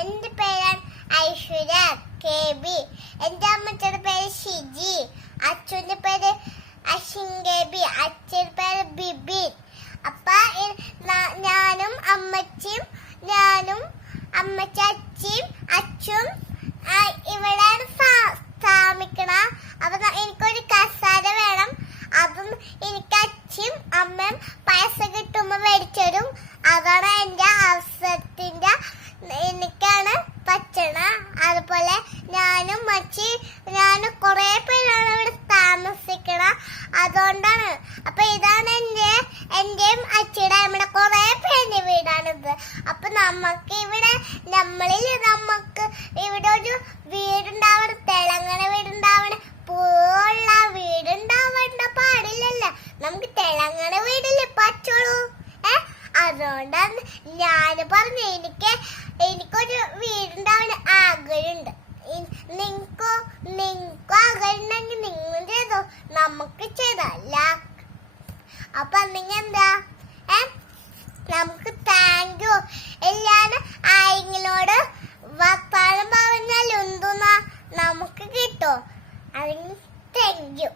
എന്റെ പേരാണ് ഐശ്വര്യ KB. എന്റെ അമ്മച്ചയുടെ പേര് ഷിജി. അച്ഛന്റെ പേര് അശ്വിൻ KB. അച്ഛന്റെ പേര് ബിബിൻ. അപ്പൊ ഞാനും അമ്മച്ചിയും അച്ഛനും ഇവിടെയാണ് താമസിക്കണ. അപ്പൊ എനിക്കൊരു കസാര വേണം. അതും എനിക്ക് അച്ഛനും അമ്മയും പൈസ കിട്ടുമ്പോ മേടിച്ചരും. അതാണ് എന്റെ അവസരത്തിന്റെ എനിക്കാണ് പറ്റണ. അതുപോലെ ഞാനും കൊറേ പേരാണ് ഇവിടെ താമസിക്കണ. അതുകൊണ്ടാണ്. അപ്പൊ ഇതാണ് എന്റെയും അച്ഛയുടെ നമ്മുടെ കൊറേ പേരുടെ വീടാണിത്. അപ്പൊ നമുക്ക് ഇവിടെ ഒരു വീടുണ്ടാവണം. തെലങ്കാന വീടുണ്ടാവണം. പൂവുള്ള വീടുണ്ടാവണ്ട പാടില്ലല്ലോ. നമുക്ക് തെലങ്കാന വീടല്ലേ പറ്റുള്ളൂ. അതുകൊണ്ടാണ് ഞാൻ പറഞ്ഞു എനിക്കൊരു വീടുണ്ടാവാൻ ആഗ്രഹമുണ്ട്. നിങ്ങൾക്കും ആഗ്രഹമുണ്ടെങ്കിൽ നിങ്ങൾ ചെയ്തോ, നമുക്ക് ചെയ്തല്ല. അപ്പൊ നിങ്ങെന്താ നമുക്ക് താങ്ക് യു. എല്ലാരും ആരെങ്കിലോട് വർത്താനം പറഞ്ഞാൽ എന്തുന്നാ നമുക്ക് കിട്ടോ. അതിന് താങ്ക് യു.